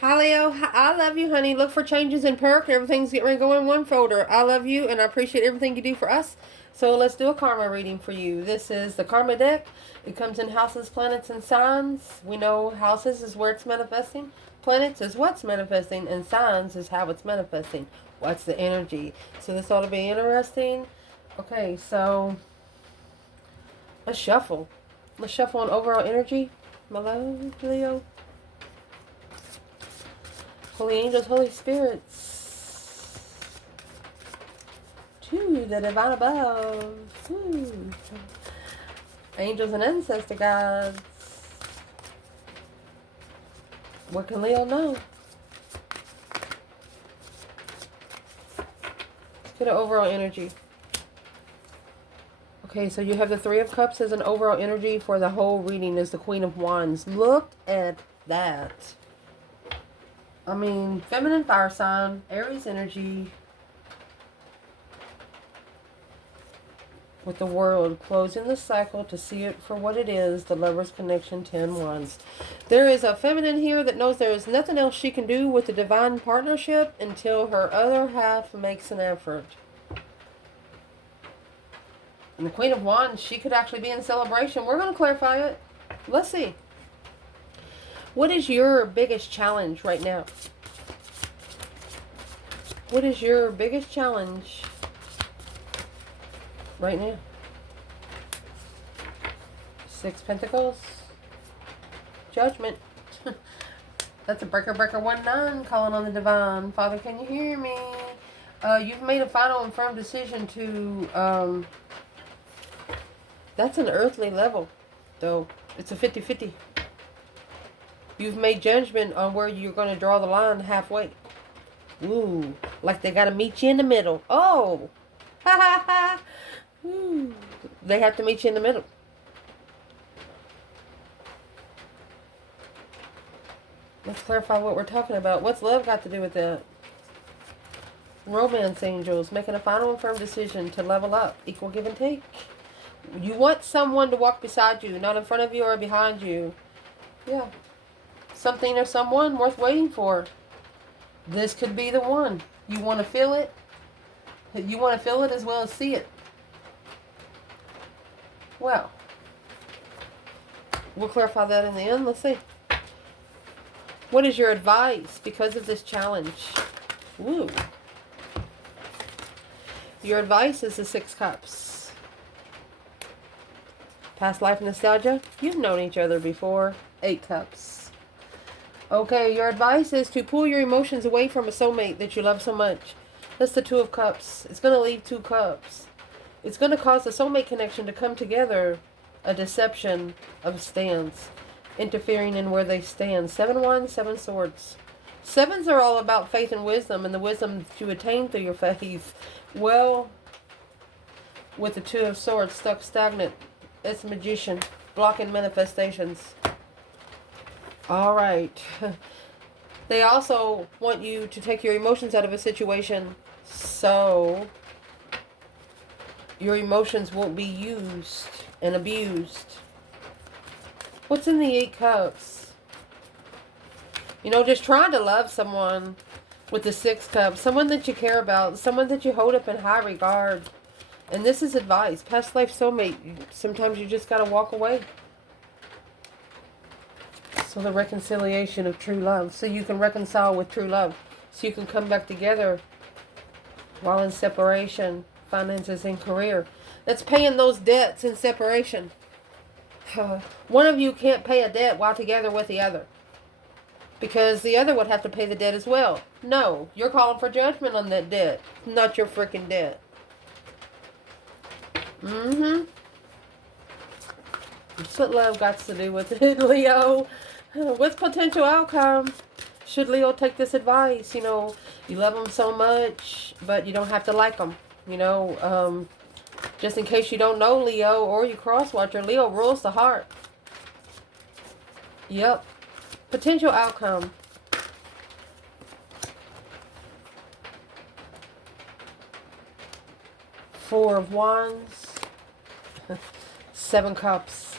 Hi Leo, I love you, honey. Look for changes in perk. Everything's getting ready to go in one folder. I love you, and I appreciate everything you do for us. So let's do a karma reading for you. This is the karma deck. It comes in houses, planets, and signs. We know houses is where it's manifesting. Planets is what's manifesting, and signs is how it's manifesting. What's the energy? So this ought to be interesting. Okay, so let's shuffle. Let's shuffle on overall energy. My love, Leo. Holy angels, Holy spirits, to the divine above. Woo. Angels and ancestor guides. What can Leo know? Let's get an overall energy. Okay, so you have the Three of Cups as an overall energy for the whole reading as the Queen of Wands. Look at that. I mean, feminine fire sign, Aries energy. With the world, closing the cycle to see it for what it is, the Lover's Connection, 10 Wands. There is a feminine here that knows there is nothing else she can do with the divine partnership until her other half makes an effort. And the Queen of Wands, she could actually be in celebration. We're going to clarify it. Let's see. What is your biggest challenge right now? What is your biggest challenge right now? Six Pentacles. Judgment. That's a breaker 1-9 calling on the divine. Father, can you hear me? You've made a final and firm decision to... that's an earthly level, though. It's a 50-50. You've made judgment on where you're going to draw the line halfway. Ooh, like they got to meet you in the middle. Oh, ha ha ha. Ooh, they have to meet you in the middle. Let's clarify what we're talking about. What's love got to do with that? Romance angels making a final and firm decision to level up. Equal give and take. You want someone to walk beside you, not in front of you or behind you. Yeah. Something or someone worth waiting for. This could be the one. You want to feel it. You want to feel it as well as see it. Well, we'll clarify that in the end. Let's see. What is your advice because of this challenge? Ooh. Your advice is the Six Cups. Past life nostalgia. You've known each other before. 8 Cups. Okay, your advice is to pull your emotions away from a soulmate that you love so much. That's the Two of Cups. It's going to leave 2 cups. It's going to cause the soulmate connection to come together. A deception of a stance. Interfering in where they stand. 7 Wands, 7 Swords. Sevens are all about faith and wisdom, and the wisdom that you attain through your faith. Well, with the Two of Swords stuck stagnant, it's a magician. Blocking manifestations. All right. They also want you to take your emotions out of a situation so your emotions won't be used and abused. What's in the 8 Cups? You know, just trying to love someone with the 6 Cups. Someone that you care about. Someone that you hold up in high regard. And this is advice. Past life soulmate. Sometimes you just got to walk away. So the reconciliation of true love. So you can reconcile with true love. So you can come back together while in separation. Finances and career. That's paying those debts in separation. One of you can't pay a debt while together with the other. Because the other would have to pay the debt as well. No, you're calling for judgment on that debt. Not your freaking debt. Mm-hmm. That's what love got to do with it, Leo. What's potential outcome? Should Leo take this advice? You know, you love them so much, but you don't have to like them. You know, just in case you don't know Leo or you cross-watcher, Leo rules the heart. Yep. Potential outcome. 4 of Wands. 7 Cups.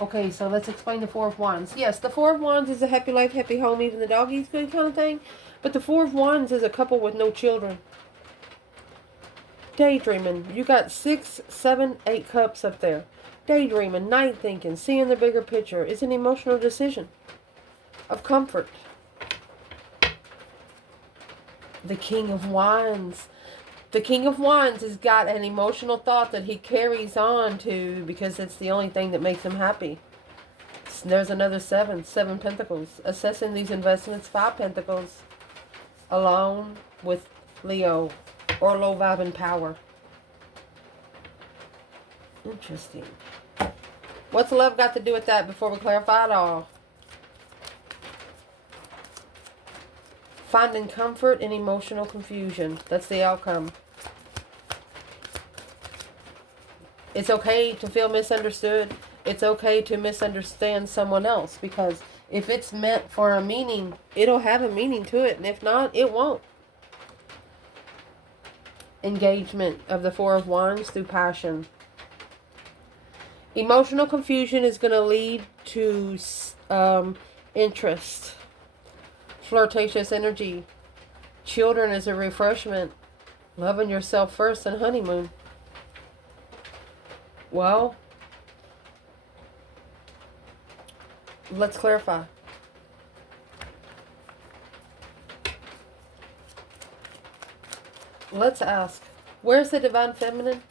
Okay, so let's explain the Four of Wands. Yes, the Four of Wands is a happy life, happy home, even the dog eats good kind of thing. But the Four of Wands is a couple with no children. Daydreaming. You got 6, 7, 8 cups up there. Daydreaming, night thinking, seeing the bigger picture. It's an emotional decision of comfort. The King of Wands. The King of Wands has got an emotional thought that he carries on to because it's the only thing that makes him happy. There's another 7 Pentacles. Assessing these investments, 5 Pentacles. Alone with Leo or low vibe and power. Interesting. What's love got to do with that before we clarify it all? Finding comfort in emotional confusion. That's the outcome. It's okay to feel misunderstood. It's okay to misunderstand someone else, because if it's meant for a meaning, it'll have a meaning to it. And if not, it won't. Engagement of the Four of Wands through passion. Emotional confusion is going to lead to interest. Flirtatious energy. Children is a refreshment. Loving yourself first and honeymoon. Well, let's clarify. Let's ask, where's the Divine Feminine?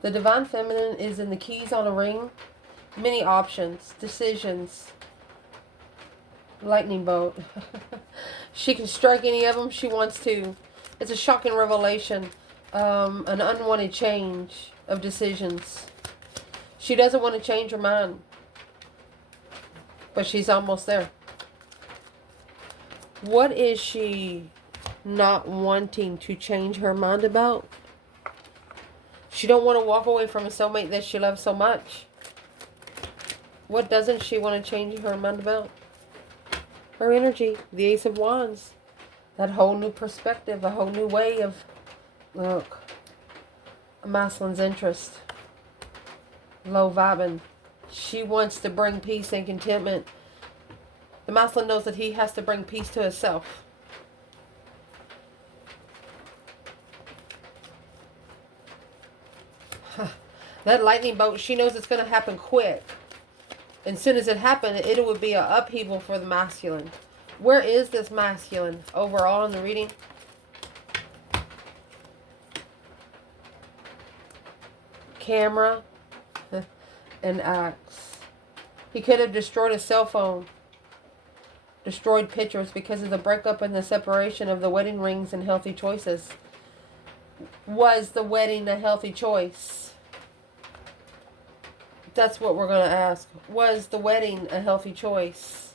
The Divine Feminine is in the keys on a ring. Many options, decisions. Lightning bolt. She can strike any of them she wants to. It's a shocking revelation. An unwanted change of decisions. She doesn't want to change her mind. But she's almost there. What is she not wanting to change her mind about? She don't want to walk away from a soulmate that she loves so much. What doesn't she want to change her mind about? Her energy, the Ace of Wands. That whole new perspective, a whole new way of, look, masculine's interest. Low vibing. She wants to bring peace and contentment. The masculine knows that he has to bring peace to himself. That lightning bolt, she knows it's going to happen quick. And as soon as it happens, it would be an upheaval for the masculine. Where is this masculine overall in the reading? Camera and axe. He could have destroyed a cell phone. Destroyed pictures because of the breakup and the separation of the wedding rings and healthy choices. Was the wedding a healthy choice? That's what we're going to ask. Was the wedding a healthy choice?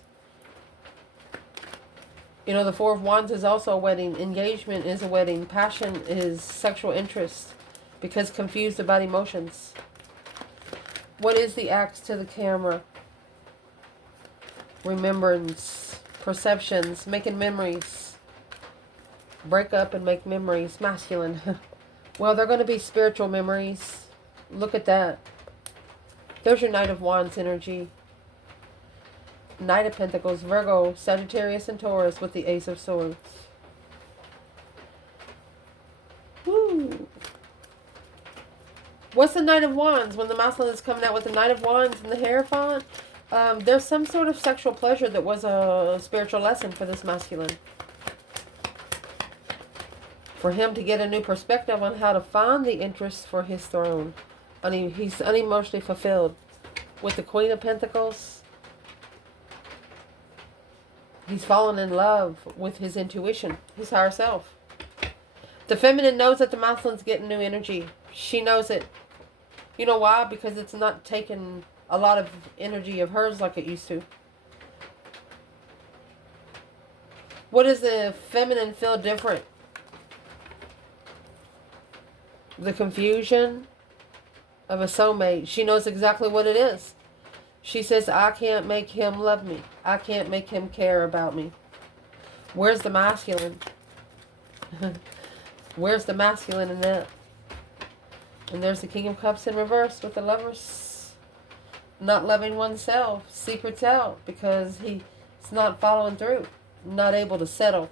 You know, the Four of Wands is also a wedding. Engagement is a wedding. Passion is sexual interest because confused about emotions. What is the axe to the camera? Remembrance, perceptions, making memories. Break up and make memories. Masculine. Well, they're going to be spiritual memories. Look at that. There's your Knight of Wands energy. Knight of Pentacles, Virgo, Sagittarius, and Taurus with the Ace of Swords. Woo! What's the Knight of Wands? When the masculine is coming out with the Knight of Wands and the Hierophant, there's some sort of sexual pleasure that was a spiritual lesson for this masculine. For him to get a new perspective on how to find the interest for his throne. He's unemotionally fulfilled. With the Queen of Pentacles, he's fallen in love with his intuition, his higher self. The feminine knows that the masculine's getting new energy. She knows it. You know why? Because it's not taking a lot of energy of hers like it used to. What does the feminine feel different? The confusion of a soulmate. She knows exactly what it is. She says, I can't make him love me. I can't make him care about me. Where's the masculine? Where's the masculine in that? And there's the King of Cups in reverse with the Lovers. not loving oneself, secrets out because he's not following through, not able to settle.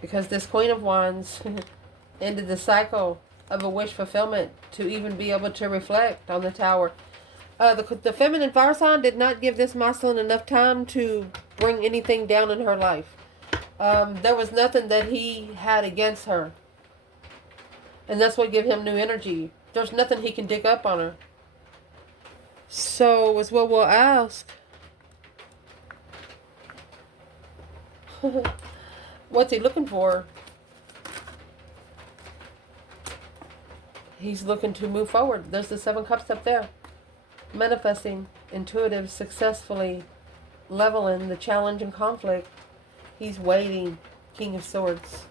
Because this Queen of Wands ended the cycle of a wish fulfillment to even be able to reflect on the Tower. The feminine fire sign did not give this masculine enough time to bring anything down in her life. There was nothing that he had against her. And that's what gave him new energy. There's nothing he can dig up on her. So, is what we'll ask. What's he looking for? He's looking to move forward. There's the 7 cups up there. Manifesting, intuitive, successfully leveling the challenge and conflict. He's waiting. King of Swords.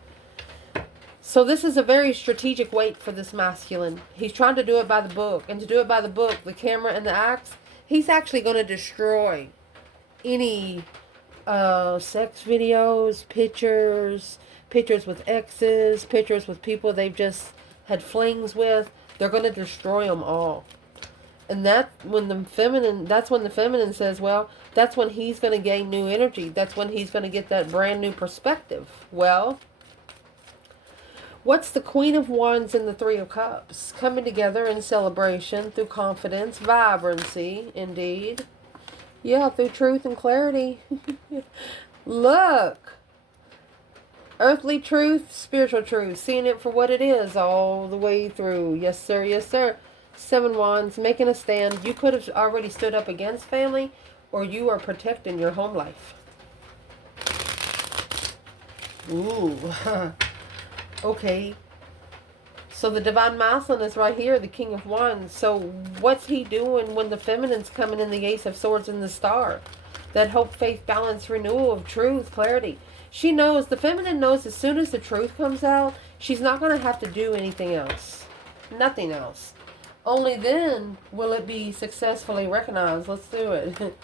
So this is a very strategic wait for this masculine. He's trying to do it by the book. And to do it by the book, the camera and the axe, he's actually going to destroy any sex videos, pictures with exes, pictures with people they've just had flings with. They're going to destroy them all. And that's when the feminine says, well, that's when he's going to gain new energy. That's when he's going to get that brand new perspective. Well, what's the Queen of Wands and the 3 of Cups? Coming together in celebration through confidence, vibrancy, indeed. Yeah, through truth and clarity. Look. Earthly truth, spiritual truth. Seeing it for what it is all the way through. Yes, sir. Yes, sir. 7 Wands, making a stand. You could have already stood up against family, or you are protecting your home life. Ooh. Okay. So the Divine Masculine is right here, the King of Wands. So what's he doing when the feminine's coming in, the Ace of Swords and the Star? That hope, faith, balance, renewal of truth, clarity. She knows, the feminine knows as soon as the truth comes out, she's not going to have to do anything else. Nothing else. Only then will it be successfully recognized. Let's do it.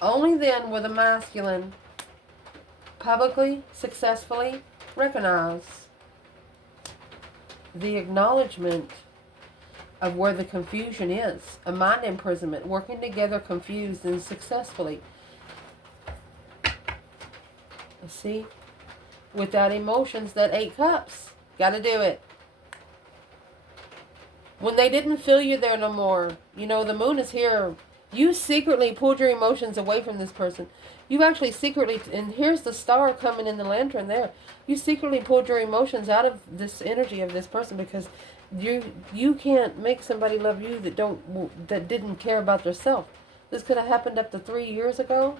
Only then will the masculine publicly, successfully recognize the acknowledgement of where the confusion is. A mind imprisonment, working together confused and successfully. See? Without emotions, that 8 cups. Gotta do it. When they didn't feel you there no more, you know, the moon is here. You secretly pulled your emotions away from this person. You actually secretly, and here's the star coming in the lantern there. You secretly pulled your emotions out of this energy of this person because you can't make somebody love you that didn't care about themselves. This could have happened up to 3 years ago.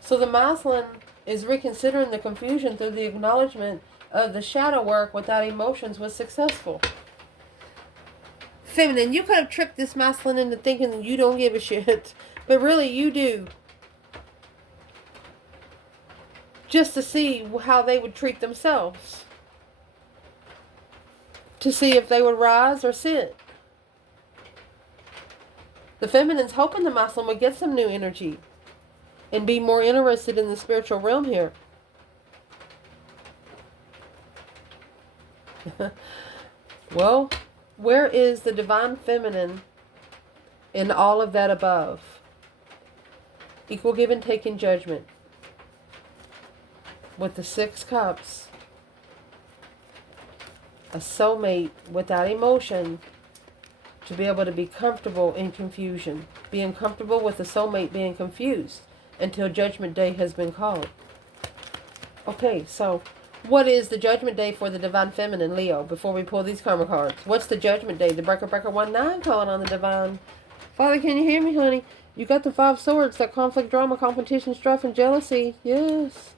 So the masculine is reconsidering the confusion through the acknowledgement of the shadow work without emotions was successful. Feminine, you could have tricked this masculine into thinking that you don't give a shit. But really, you do. Just to see how they would treat themselves. To see if they would rise or sit. The feminine's hoping the masculine would get some new energy. And be more interested in the spiritual realm here. Well, where is the divine feminine in all of that above? Equal give and take in judgment. With the 6 cups. A soulmate without emotion. To be able to be comfortable in confusion. Being comfortable with the soulmate being confused. Until Judgment Day has been called. Okay, so what is the Judgment Day for the Divine Feminine, Leo, before we pull these karma cards? What's the Judgment Day? The Breaker 19 calling on the Divine. Father, can you hear me, honey? You got the 5 swords, that conflict, drama, competition, strife, and jealousy. Yes.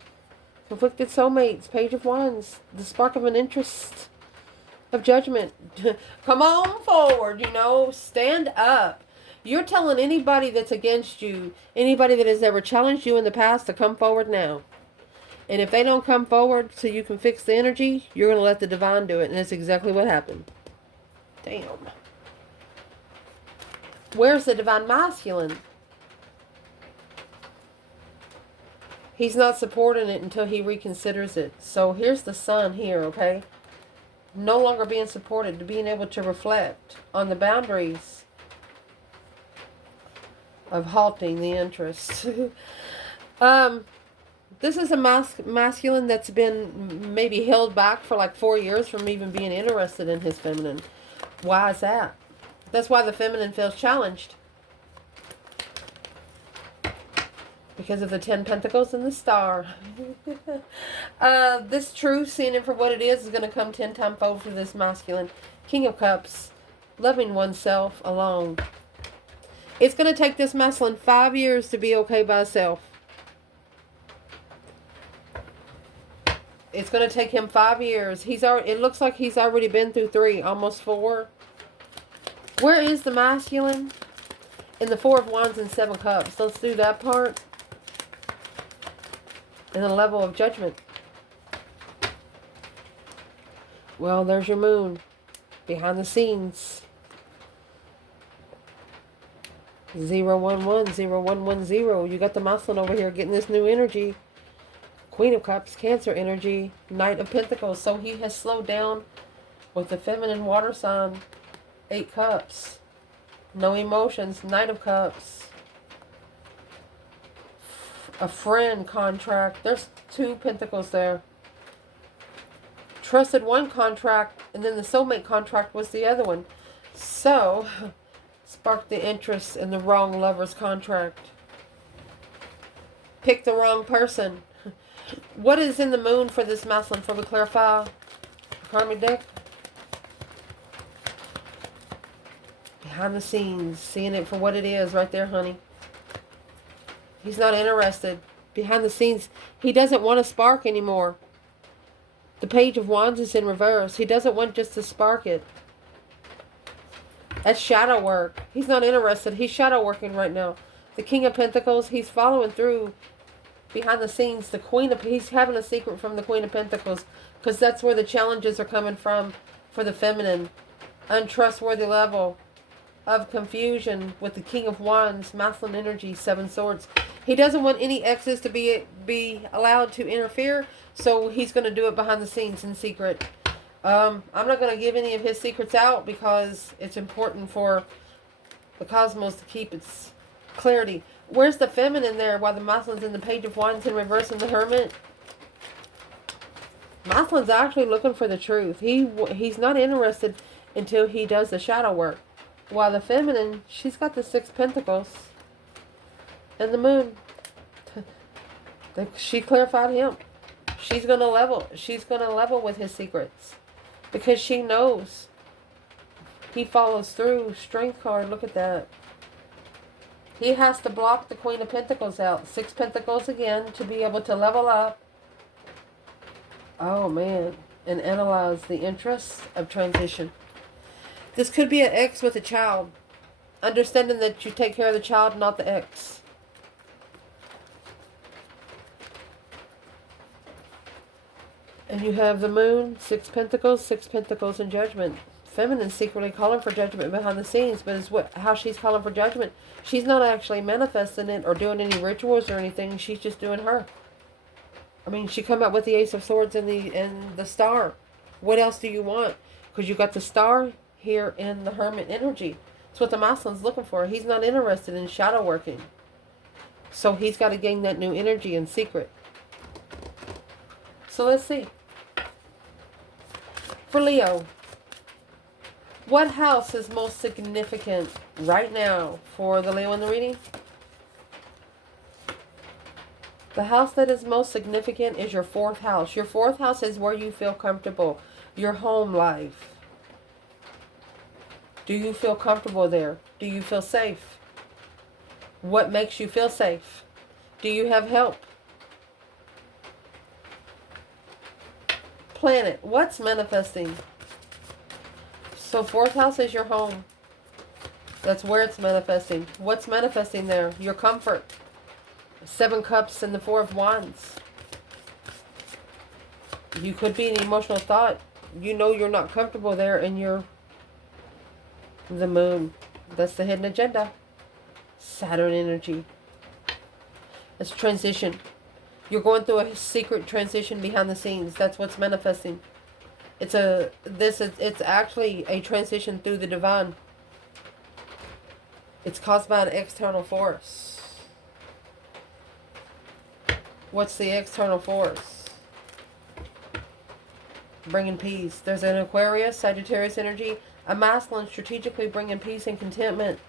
Conflicted soulmates, Page of Wands, the spark of an interest of judgment. Come on forward, you know, stand up. You're telling anybody that's against you, anybody that has ever challenged you in the past, to come forward now. And if they don't come forward so you can fix the energy, you're going to let the divine do it. And that's exactly what happened. Damn. Where's the divine masculine? He's not supporting it until he reconsiders it. So here's the sun here, okay? no longer being supported, to being able to reflect on the boundaries of halting the interest. This is a masculine that's been maybe held back for like 4 years from even being interested in his feminine. Why is that? That's why the feminine feels challenged. Because of the 10 Pentacles and the Star. This truth, seeing it for what it is going to come 10 times fold for this masculine. King of Cups, loving oneself alone. It's going to take this masculine 5 years to be okay by himself. It's going to take him 5 years. It looks like he's already been through 3, almost 4. Where is the masculine? In the 4 of Wands and 7 Cups. Let's do that part. In the level of judgment. Well, there's your moon. Behind the scenes. 011, 0110. You got the masculine over here getting this new energy. Queen of Cups, Cancer energy. Knight of Pentacles. So he has slowed down with the feminine water sign. 8 Cups. No emotions. Knight of Cups. A friend contract. There's 2 Pentacles there. Trusted one contract, and then the soulmate contract was the other one. So, sparked the interest in the wrong lover's contract. Pick the wrong person. What is in the moon for this masculine? For we clarify Karmic deck. Behind the scenes, seeing it for what it is right there, honey. He's not interested. Behind the scenes, he doesn't want to spark anymore. The Page of Wands is in reverse. He doesn't want just to spark it. That's shadow work. He's not interested. He's shadow working right now. The King of Pentacles, he's following through behind the scenes. The Queen of, he's having a secret from the Queen of Pentacles, because that's where the challenges are coming from for the feminine. Untrustworthy level of confusion with the King of Wands, masculine energy, 7 Swords. He doesn't want any exes to be allowed to interfere, so he's going to do it behind the scenes in secret. I'm not going to give any of his secrets out because it's important for the cosmos to keep its clarity. Where's the feminine there while the masculine's in the Page of Wands in reverse and the Hermit? Masculine's actually looking for the truth. He's not interested until he does the shadow work. While the feminine, she's got the 6 Pentacles and the moon. She clarified him. She's going to level. She's going to level with his secrets. Because she knows he follows through. Strength card, look at that. He has to block the Queen of Pentacles out. 6 Pentacles again to be able to level up. Oh man. And analyze the interests of transition. This could be an ex with a child. Understanding that you take care of the child, not the ex. And you have the moon, 6 Pentacles in judgment. Feminine secretly calling for judgment behind the scenes, but it's how she's calling for judgment. She's not actually manifesting it or doing any rituals or anything. She's just doing her. I mean, she come out with the Ace of Swords and the Star. What else do you want? Because you got the Star here in the Hermit energy. That's what the masculine's looking for. He's not interested in shadow working. So he's got to gain that new energy in secret. So let's see. For Leo, what house is most significant right now for the Leo in the reading? The house that is most significant is your 4th house. Your 4th house is where you feel comfortable. Your home life. Do you feel comfortable there? Do you feel safe? What makes you feel safe? Do you have help? Planet, what's manifesting? So 4th house is your home. That's where it's manifesting. What's manifesting there? Your comfort. 7 Cups and the 4 of Wands. You could be an emotional thought. You know you're not comfortable there and you're the moon. That's the hidden agenda. Saturn energy. It's transition. You're going through a secret transition behind the scenes. That's what's manifesting. It's actually a transition through the divine. It's caused by an external force. What's the external force? Bringing peace. There's an Aquarius, Sagittarius energy. A masculine strategically bringing peace and contentment.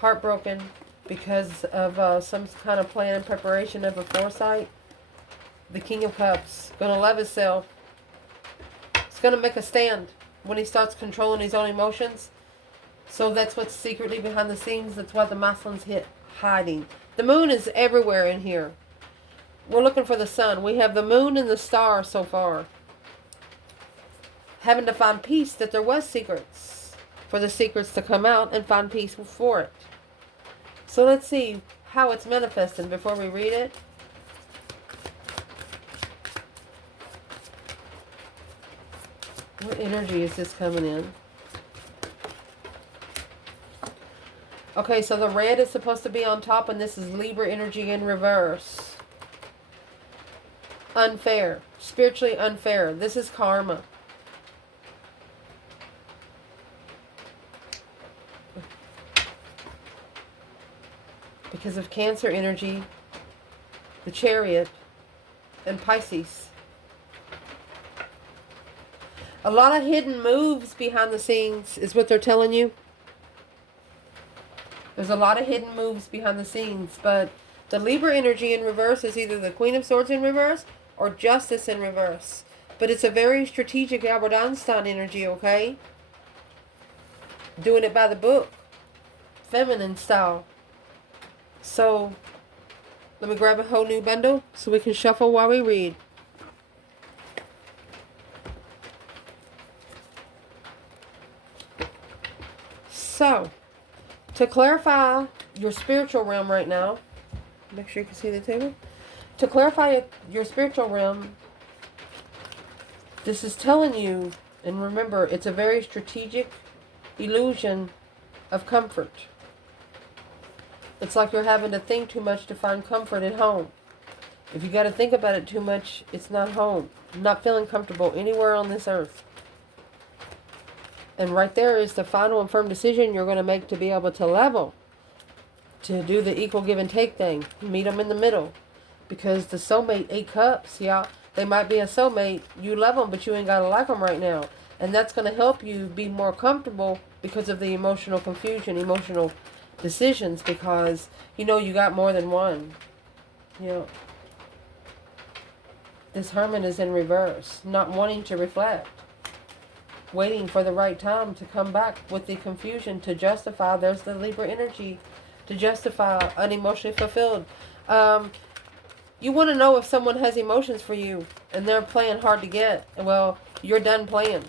Heartbroken because of some kind of plan and preparation of a foresight. The King of Cups. Going to love himself. He's going to make a stand when he starts controlling his own emotions. So that's what's secretly behind the scenes. That's why the masculine's hiding. The moon is everywhere in here. We're looking for the sun. We have the moon and the star so far. Having to find peace, that there was secrets. For the secrets to come out and find peace for it. So let's see how it's manifesting before we read it. What energy is this coming in? Okay, so the red is supposed to be on top, and this is Libra energy in reverse. Unfair. Spiritually unfair. This is karma. Because of Cancer energy, the Chariot, and Pisces. A lot of hidden moves behind the scenes is what they're telling you. There's a lot of hidden moves behind the scenes, but the Libra energy in reverse is either the Queen of Swords in reverse or Justice in reverse. But it's a very strategic Albert Einstein energy, okay? Doing it by the book. Feminine style. So, let me grab a whole new bundle so we can shuffle while we read. So, to clarify your spiritual realm right now, make sure you can see the table. To clarify your spiritual realm, this is telling you, and remember, it's a very strategic illusion of comfort. It's like you're having to think too much to find comfort at home. If you got to think about it too much, it's not home. Not feeling comfortable anywhere on this earth. And right there is the final and firm decision you're going to make to be able to level. To do the equal give and take thing. Meet them in the middle. Because the soulmate, 8 cups, yeah, they might be a soulmate. You love them, but you ain't got to like them right now. And that's going to help you be more comfortable because of the emotional confusion, emotional decisions. Because, you know, you got more than one. You know, this Hermit is in reverse. Not wanting to reflect. Waiting for the right time to come back with the confusion to justify. There's the Libra energy to justify unemotionally fulfilled. You want to know if someone has emotions for you and they're playing hard to get. Well, you're done playing.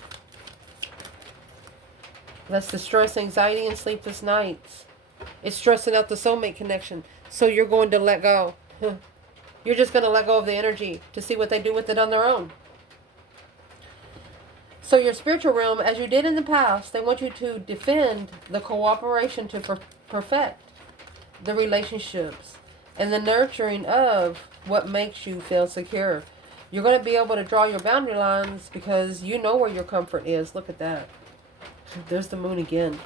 That's the stress, anxiety, and sleepless nights. It's stressing out the soulmate connection. So you're going to let go. You're just going to let go of the energy to see what they do with it on their own. So your spiritual realm, as you did in the past, they want you to defend the cooperation to perfect the relationships and the nurturing of what makes you feel secure. You're going to be able to draw your boundary lines because you know where your comfort is. Look at that. There's the moon again.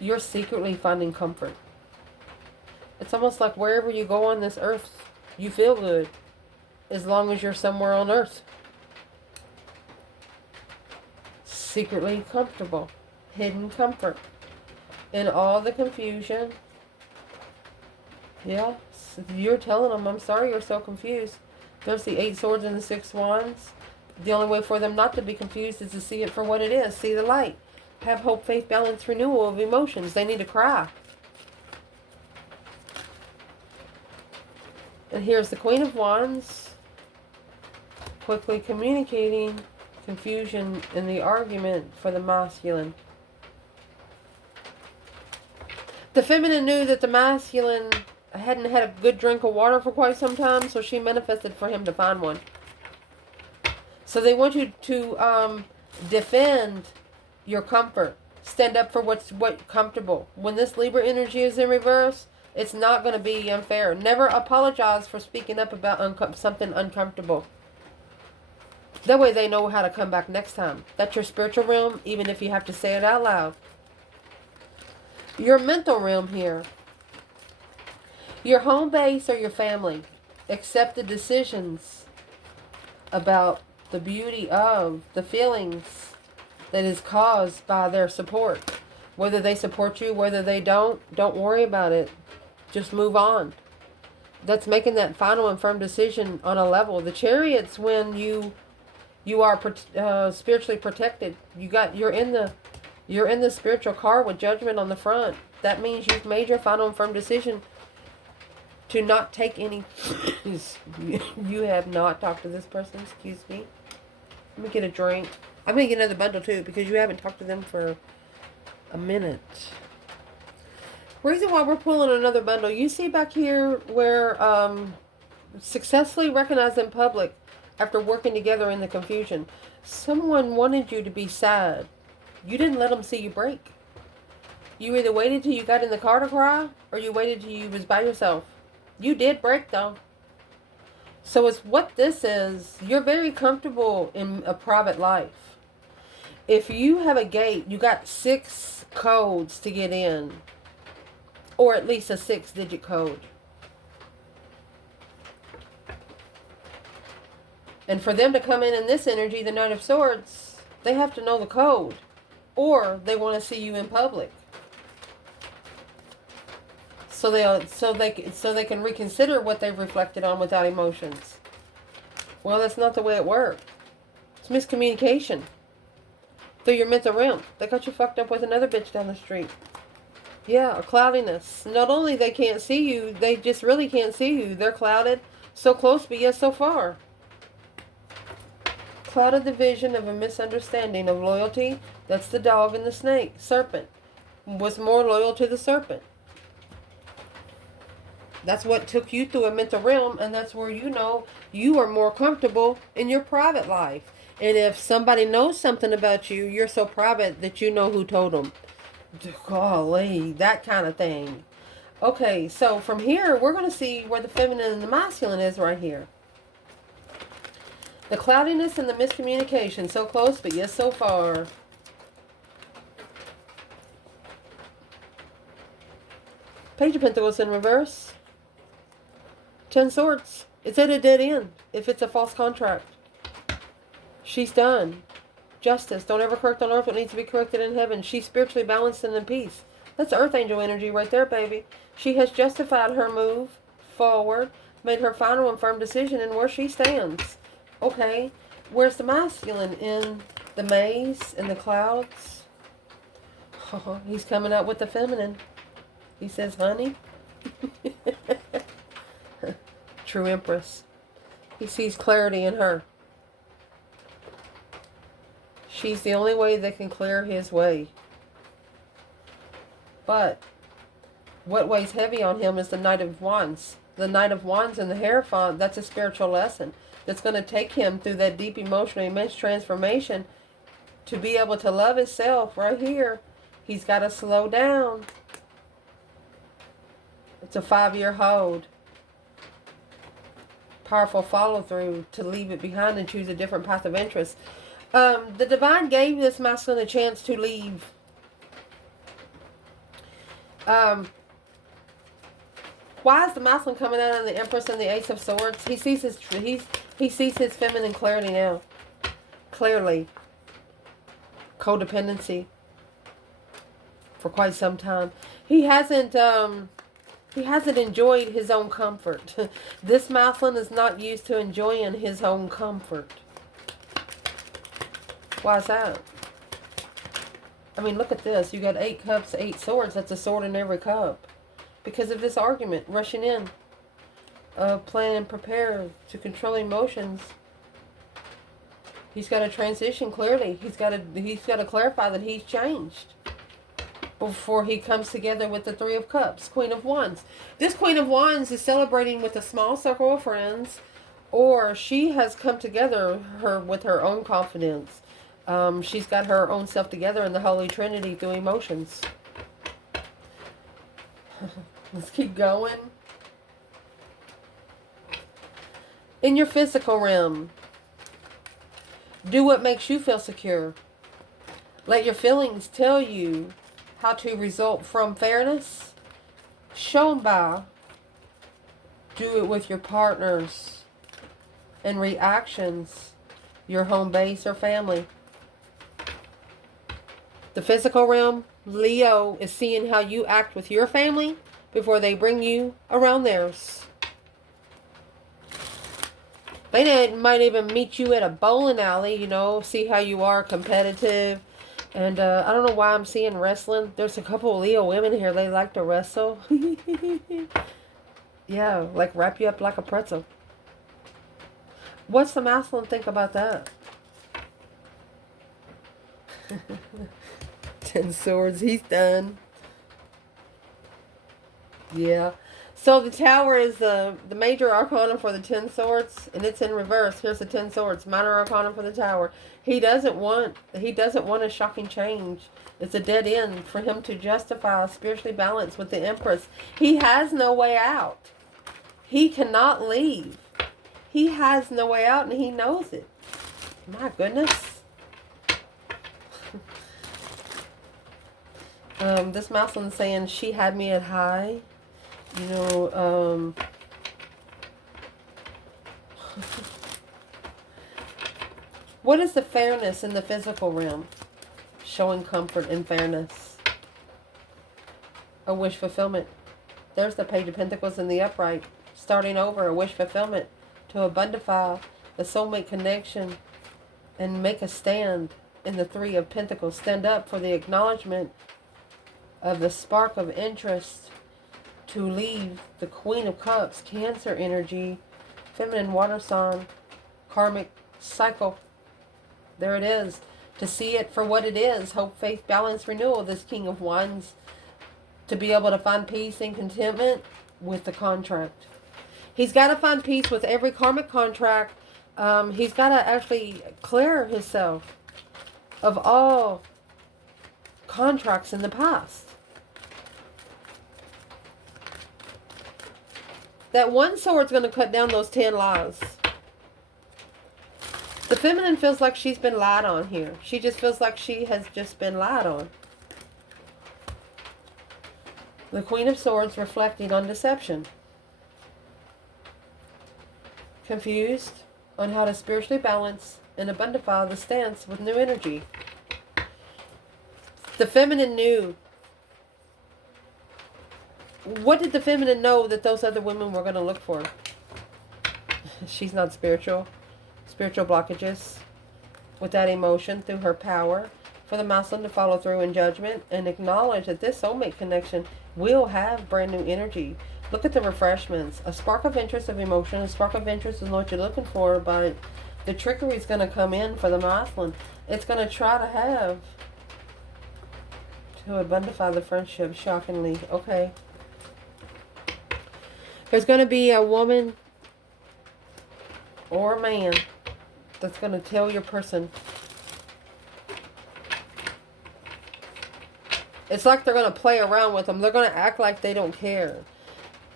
You're secretly finding comfort. It's almost like wherever you go on this earth, you feel good as long as you're somewhere on earth. Secretly comfortable, hidden comfort in all the confusion. Yeah, you're telling them, I'm sorry you're so confused. There's the 8 swords and the 6 wands. The only way for them not to be confused is to see it for what it is. See the light. Have hope, faith, balance, renewal of emotions. They need to cry. And here's the Queen of Wands. Quickly communicating confusion in the argument for the masculine. The feminine knew that the masculine hadn't had a good drink of water for quite some time, so she manifested for him to find one. So they want you to defend your comfort. Stand up for what's comfortable. When this Libra energy is in reverse, it's not going to be unfair. Never apologize for speaking up about something uncomfortable. That way they know how to come back next time. That's your spiritual realm, even if you have to say it out loud. Your mental realm here. Your home base or your family. Accept the decisions about the beauty of the feelings that is caused by their support. Whether they support you, whether they don't worry about it. Just move on. That's making that final and firm decision on a level. The Chariot's when you are spiritually protected. You're in the spiritual car with Judgment on the front. That means you've made your final and firm decision to not take any. You have not talked to this person. Excuse me. Let me get a drink. I'm gonna get another bundle too because you haven't talked to them for a minute. Reason why we're pulling another bundle. You see back here where successfully recognized in public after working together in the confusion. Someone wanted you to be sad. You didn't let them see you break. You either waited till you got in the car to cry or you waited till you was by yourself. You did break though. So it's what this is. You're very comfortable in a private life. If you have a gate, you got 6 codes to get in. Or at least a 6-digit code. And for them to come in this energy, the Knight of Swords, they have to know the code. Or they want to see you in public. So they can reconsider what they've reflected on without emotions. Well, that's not the way it works. It's miscommunication. Through your mental realm. They got you fucked up with another bitch down the street. Yeah, or cloudiness. Not only they can't see you, they just really can't see you. They're clouded. So close, but yet so far. Clouded the vision of a misunderstanding of loyalty. That's the dog and the snake. Serpent was more loyal to the serpent. That's what took you through a mental realm, and that's where you know you are more comfortable in your private life. And if somebody knows something about you, you're so private that you know who told them. Golly, that kind of thing. Okay, so from here, we're going to see where the feminine and the masculine is right here. The cloudiness and the miscommunication. So close, but yet so far. Page of Pentacles in reverse. 10 Swords. It's at a dead end if it's a false contract. She's done. Justice. Don't ever correct on earth what needs to be corrected in heaven. She's spiritually balanced and in peace. That's Earth Angel energy right there, baby. She has justified her move forward, made her final and firm decision in where she stands. Okay, where's the masculine? In the maze, in the clouds? Oh, he's coming out with the feminine. He says, honey. True Empress. He sees clarity in her. She's the only way that can clear his way. But what weighs heavy on him is the Knight of Wands. The Knight of Wands and the Hierophant, that's a spiritual lesson. That's going to take him through that deep emotional, immense transformation to be able to love himself right here. He's got to slow down. It's a 5-year hold. Powerful follow through to leave it behind and choose a different path of interest. The Divine gave this masculine a chance to leave. Why is the masculine coming out on the Empress and the Ace of Swords? He sees his feminine clarity now. Clearly. Codependency. For quite some time. He hasn't enjoyed his own comfort. This masculine is not used to enjoying his own comfort. Why is that? I mean, look at this. You got 8 cups, 8 swords. That's a sword in every cup. Because of this argument, rushing in. Plan and prepare to control emotions. He's got to transition clearly. He's got to clarify that he's changed. Before he comes together with the 3 of Cups, Queen of Wands. This Queen of Wands is celebrating with a small circle of friends, or she has come together with her own confidence. She's got her own self together in the Holy Trinity through emotions. Let's keep going. In your physical realm, Do what makes you feel secure. Let your feelings tell you how to result from fairness. Shown by. Do it with your partners and reactions, your home base or family. The physical realm, Leo is seeing how you act with your family before they bring you around theirs. They might even meet you at a bowling alley, you know, see how you are competitive. And I don't know why I'm seeing wrestling. There's a couple of Leo women here. They like to wrestle. Yeah, like wrap you up like a pretzel. What's the masculine think about that? 10 swords. He's done. Yeah. So the tower is the major arcana for the 10 swords, and it's in reverse. Here's the 10 swords, minor arcana for the tower. He doesn't want a shocking change. It's a dead end for him to justify spiritually balance with the Empress. He has no way out. He cannot leave. He has no way out, and he knows it. My goodness. This masculine's saying she had me at high. You know, what is the fairness in the physical realm? Showing comfort and fairness. A wish fulfillment. There's the Page of Pentacles in the upright. Starting over, a wish fulfillment to abundify the soulmate connection and make a stand in the Three of Pentacles. Stand up for the acknowledgement of the spark of interest to leave the Queen of Cups, Cancer energy, feminine water sign, karmic cycle. There it is. To see it for what it is. Hope, faith, balance, renewal. This King of Wands. To be able to find peace and contentment with the contract. He's got to find peace with every karmic contract. He's got to actually clear himself of all contracts in the past. That one sword's going to cut down those 10 lies. The feminine feels like she's been lied on here. She just feels like she has just been lied on. The Queen of Swords reflecting on deception. Confused on how to spiritually balance and abundify the stance with new energy. The feminine knew. What did the feminine know that those other women were going to look for? She's not spiritual. Spiritual blockages. With that emotion through her power. For the masculine to follow through in judgment and acknowledge that this soulmate connection will have brand new energy. Look at the refreshments. A spark of interest of emotion. A spark of interest is what you're looking for, but the trickery is going to come in for the masculine. It's going to try to have to abundify the friendship, shockingly. Okay. There's going to be a woman or a man that's going to tell your person. It's like they're going to play around with them. They're going to act like they don't care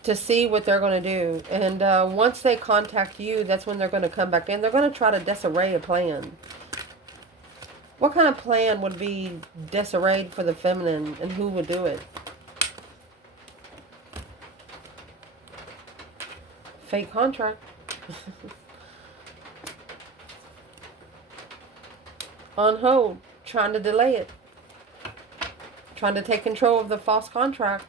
to see what they're going to do. And once they contact you, that's when they're going to come back in. They're going to try to disarray a plan. What kind of plan would be disarrayed for the feminine, and who would do it? Fake contract. On hold. Trying to delay it. Trying to take control of the false contract.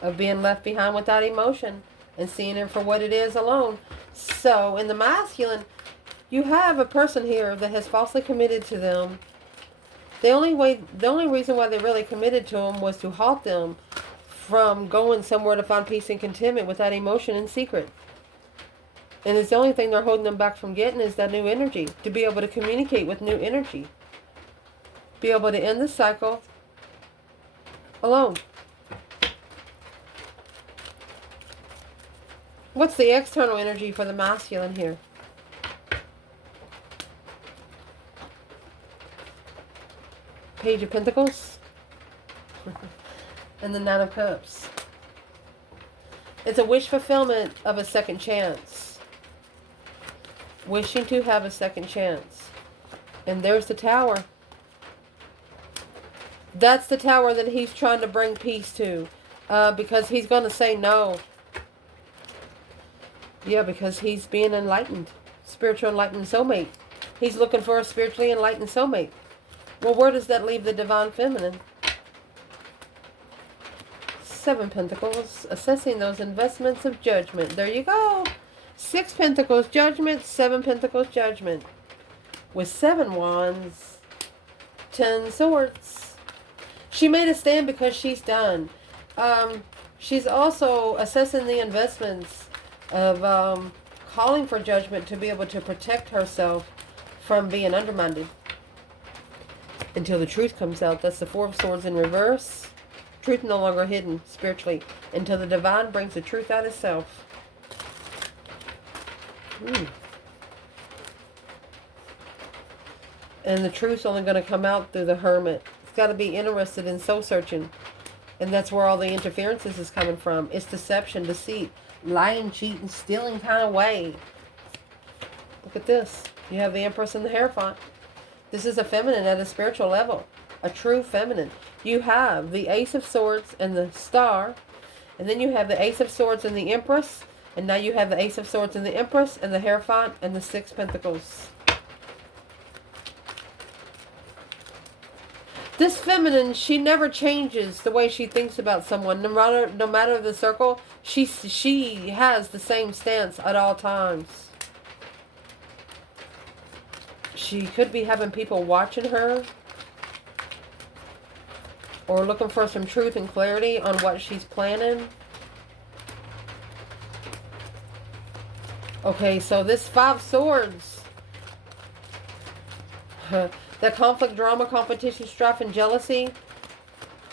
Of being left behind without emotion. And seeing it for what it is alone. So, in the masculine, you have a person here that has falsely committed to them. The only reason why they really committed to them was to halt them from going somewhere to find peace and contentment without emotion in secret. And it's the only thing they're holding them back from getting is that new energy. To be able to communicate with new energy. Be able to end the cycle alone. What's the external energy for the masculine here? Page of Pentacles. And the Nine of Cups. It's a wish fulfillment of a second chance. wishing to have a second chance. And there's the Tower. That's the Tower that he's trying to bring peace to. Because he's going to say no. Yeah, because he's being enlightened. Spiritual enlightened soulmate. He's looking for a spiritually enlightened soulmate. Well, where does that leave the Divine Feminine? 7 Pentacles. Assessing those investments of judgment. There you go. 6 Pentacles, judgment. 7 Pentacles, judgment. With 7 Wands. 10 Swords. She made a stand because she's done. She's also assessing the investments of calling for judgment to be able to protect herself from being undermined until the truth comes out. That's the 4 of Swords in reverse. Truth no longer hidden spiritually until the divine brings the truth out itself. And the truth's only going to come out through the Hermit. It's got to be interested in soul searching. And that's where all the interferences is coming from. It's deception, deceit, lying, cheating, stealing kind of way. Look at this. You have the Empress and the Hierophant. This is a feminine at a spiritual level. A true feminine. You have the Ace of Swords and the Star. And then you have the Ace of Swords and the Empress. And now you have the Ace of Swords and the Empress and the Hierophant and the 6 Pentacles. This feminine, she never changes the way she thinks about someone. No matter the circle, she has the same stance at all times. She could be having people watching her or looking for some truth and clarity on what she's planning. Okay, so this 5 Swords. The conflict, drama, competition, strife, and jealousy.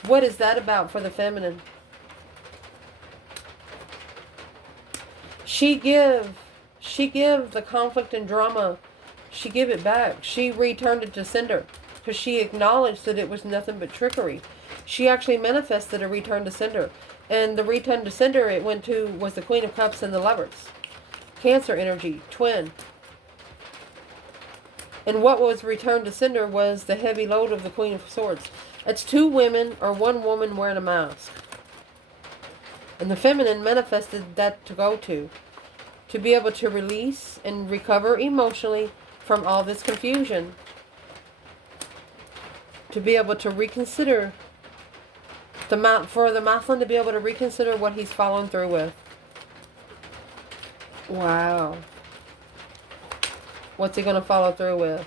What is that about for the feminine? She give the conflict and drama. She give it back. She returned it to sender because she acknowledged that it was nothing but trickery. She actually manifested a return to sender. And the return to sender it went to was the Queen of Cups and the Lovers. Cancer energy, twin. And what was returned to sender was the heavy load of the Queen of Swords. It's 2 women or 1 woman wearing a mask. And the feminine manifested that to go to be able to release and recover emotionally from all this confusion. To be able to reconsider, for the masculine to be able to reconsider what he's following through with. Wow. What's he going to follow through with?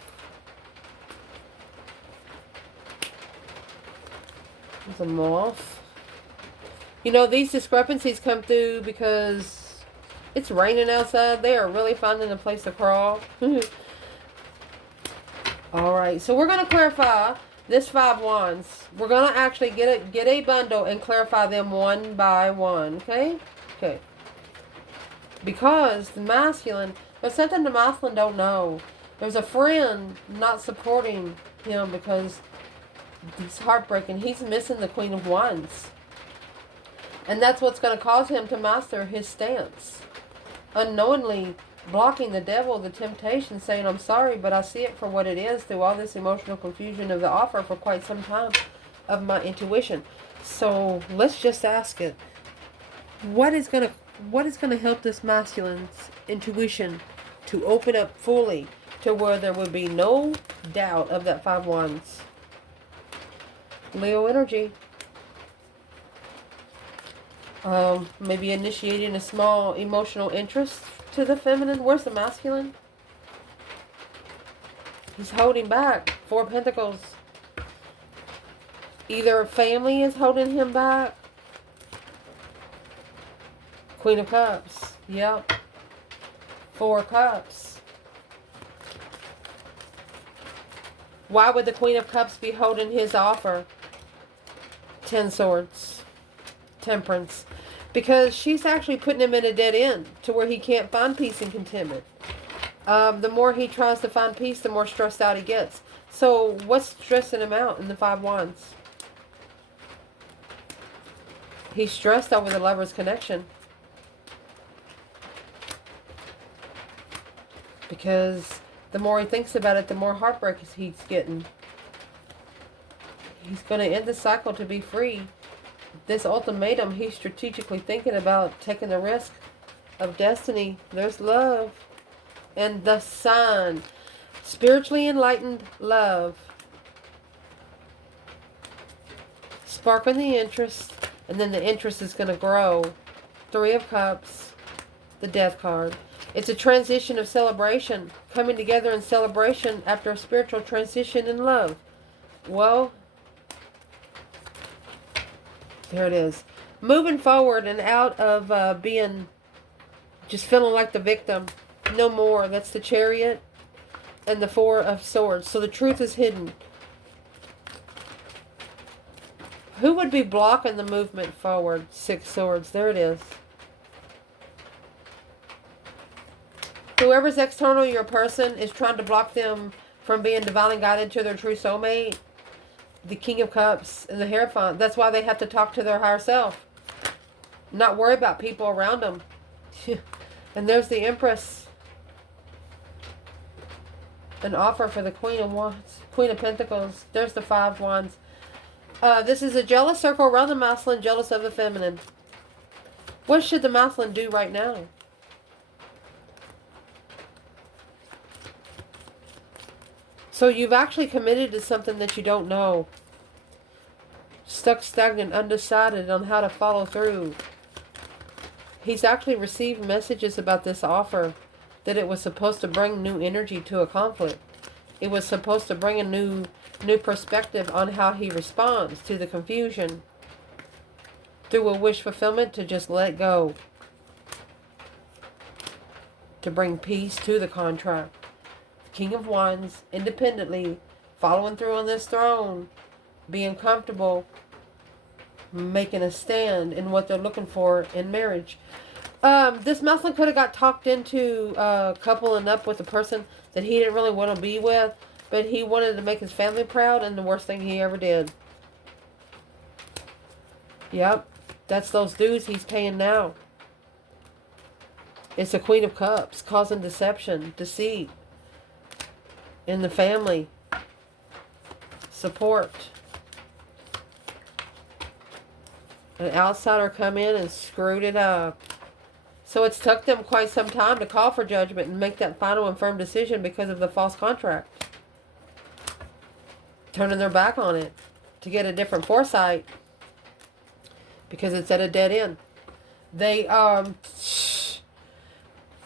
There's a moth. You know, these discrepancies come through because it's raining outside. They are really finding a place to crawl. Alright, so we're going to clarify this 5 Wands. We're going to actually get a bundle and clarify them one by one. Okay? Okay. Because the masculine... There's something the masculine don't know. There's a friend not supporting him because he's heartbreaking. He's missing the Queen of Wands. And that's what's going to cause him to master his stance. Unknowingly blocking the devil, the temptation, saying, I'm sorry, but I see it for what it is through all this emotional confusion of the offer for quite some time of my intuition. So let's just ask it. What is going to help this masculine's intuition to open up fully to where there would be no doubt of that 5 Wands? Leo energy. Maybe initiating a small emotional interest to the feminine. Where's the masculine? He's holding back. 4 Pentacles. Either family is holding him back. Queen of Cups. Yep. 4 Cups. Why would the Queen of Cups be holding his offer? 10 Swords. Temperance. Because she's actually putting him in a dead end to where he can't find peace and contentment. The more he tries to find peace, the more stressed out he gets. So what's stressing him out in the 5 Wands? He's stressed over the Lover's connection. Because the more he thinks about it, the more heartbreak he's getting. He's going to end the cycle to be free. This ultimatum, he's strategically thinking about taking the risk of destiny. There's love. And the Sun. Spiritually enlightened love. Sparking the interest. And then the interest is going to grow. 3 of Cups. The Death card. It's a transition of celebration. Coming together in celebration after a spiritual transition in love. Well, there it is. Moving forward and out of being just feeling like the victim. No more. That's the Chariot and the 4 of Swords. So the truth is hidden. Who would be blocking the movement forward? 6 Swords. There it is. Whoever's external, your person, is trying to block them from being divinely guided to their true soulmate. The King of Cups and the Hierophant. That's why they have to talk to their higher self. Not worry about people around them. And there's the Empress. An offer for the Queen of Wands. Queen of Pentacles. There's the 5 Wands. This is a jealous circle around the masculine, jealous of the feminine. What should the masculine do right now? So you've actually committed to something that you don't know. Stuck, stagnant, undecided on how to follow through. He's actually received messages about this offer. That it was supposed to bring new energy to a conflict. It was supposed to bring a new perspective on how he responds to the confusion. Through a wish fulfillment to just let go. To bring peace to the contract. King of Wands, independently, following through on this throne, being comfortable, making a stand in what they're looking for in marriage. This masculine could have got talked into coupling up with a person that he didn't really want to be with, but he wanted to make his family proud, and the worst thing he ever did. Yep, that's those dues he's paying now. It's a Queen of Cups, causing deception, deceit. In the family. Support. An outsider come in and screwed it up. So it's took them quite some time to call for judgment and make that final and firm decision because of the false contract. Turning their back on it to get a different foresight. Because it's at a dead end. They,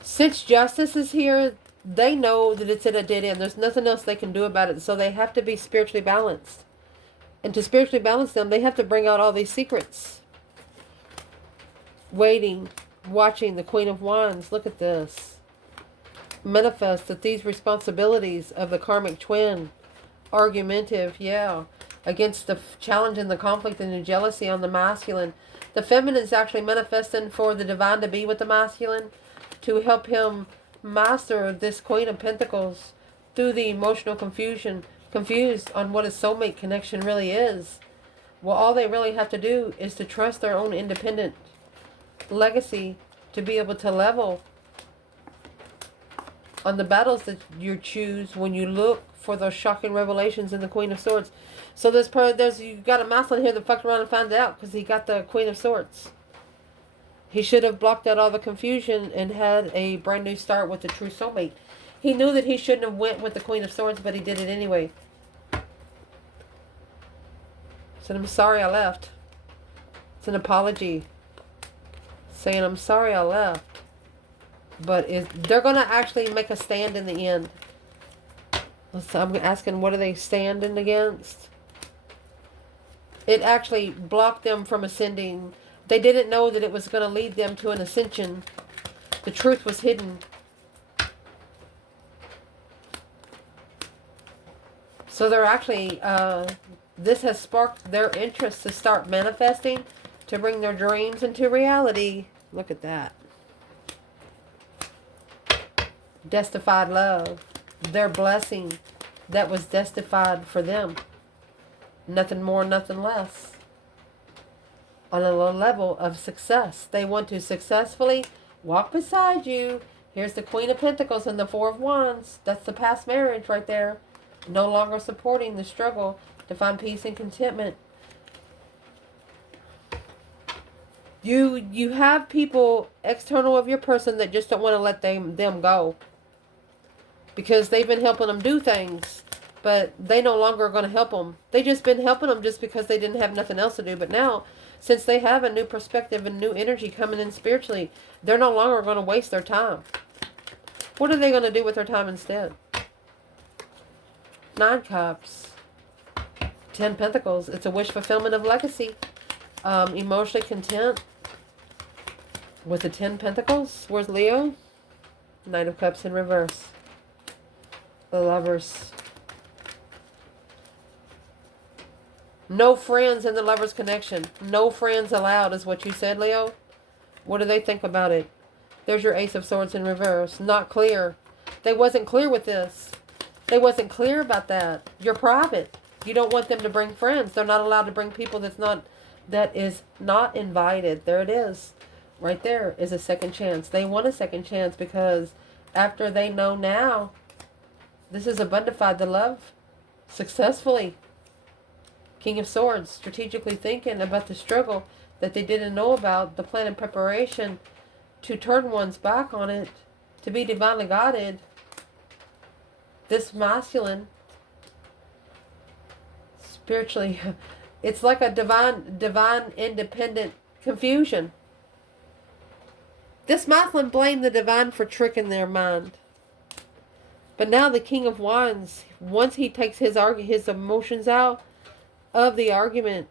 since justice is here, they know that it's at a dead end. There's nothing else they can do about it. So they have to be spiritually balanced. And to spiritually balance them, they have to bring out all these secrets. Waiting, watching the Queen of Wands. Look at this. Manifest that these responsibilities of the karmic twin. Argumentative, yeah. Against the challenge and the conflict and the jealousy on the masculine. The feminine is actually manifesting for the divine to be with the masculine. To help him master this Queen of Pentacles through the emotional confusion, confused on what a soulmate connection really is. Well, all they really have to do is to trust their own independent legacy to be able to level on the battles that you choose when you look for those shocking revelations in the Queen of Swords. So you got a masculine here that fucked around and found out because he got the Queen of Swords. He should have blocked out all the confusion and had a brand new start with the true soulmate. He knew that he shouldn't have went with the Queen of Swords, but he did it anyway. Said, I'm sorry I left. It's an apology. Saying, I'm sorry I left. But they're going to actually make a stand in the end. I'm asking, what are they standing against? It actually blocked them from ascending. They didn't know that it was going to lead them to an ascension. The truth was hidden. So they're actually, this has sparked their interest to start manifesting, to bring their dreams into reality. Look at that. Destified love. Their blessing that was destified for them. Nothing more, nothing less. On a low level of success. They want to successfully walk beside you, Here's the Queen of Pentacles and the Four of Wands. That's the past marriage right there. No longer supporting the struggle to find peace and contentment. You have people external of your person that just don't want to let them go. Because they've been helping them do things. But they no longer are going to help them. They just been helping them just because they didn't have nothing else to do. But now, since they have a new perspective and new energy coming in spiritually, they're no longer going to waste their time. What are they going to do with their time instead? 9 Cups. 10 Pentacles. It's a wish fulfillment of legacy. Emotionally content. With the 10 Pentacles. Where's Leo? Knight of Cups in reverse. The Lovers. No friends in the Lovers connection. No friends allowed is what you said, Leo. What do they think about it? There's your Ace of Swords in reverse. Not clear. They wasn't clear with this. They wasn't clear about that. You're private. You don't want them to bring friends. They're not allowed to bring people that is not invited. There it is. Right there is a second chance. They want a second chance because after they know now, this is abundified the love successfully. King of Swords, strategically thinking about the struggle that they didn't know about, the plan and preparation to turn one's back on it, to be divinely guided. This masculine, spiritually, it's like a divine independent confusion. This masculine blamed the divine for tricking their mind. But now the King of Wands, once he takes his emotions out of the argument,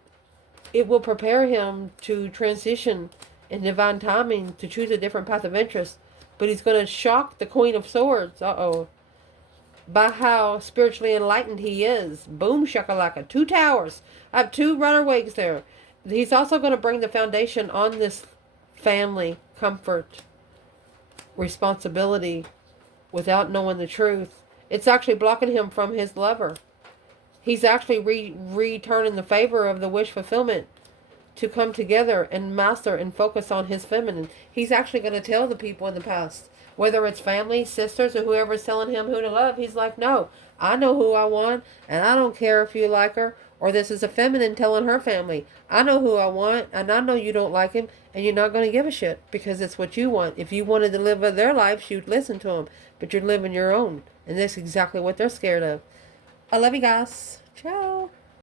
it will prepare him to transition in divine timing to choose a different path of interest. But he's going to shock the Queen of Swords, by how spiritually enlightened he is. Boom shakalaka. 2 towers. I have 2 runner wigs there. He's also going to bring the foundation on this family, comfort, responsibility, without knowing the truth. It's actually blocking him from his lover. He's actually returning the favor of the wish fulfillment to come together and master and focus on his feminine. He's actually going to tell the people in the past, whether it's family, sisters, or whoever's telling him who to love, he's like, no, I know who I want, and I don't care if you like her. Or this is a feminine telling her family, I know who I want, and I know you don't like him, and you're not going to give a shit because it's what you want. If you wanted to live their lives, you'd listen to them, but you're living your own. And that's exactly what they're scared of. I love you guys. Ciao.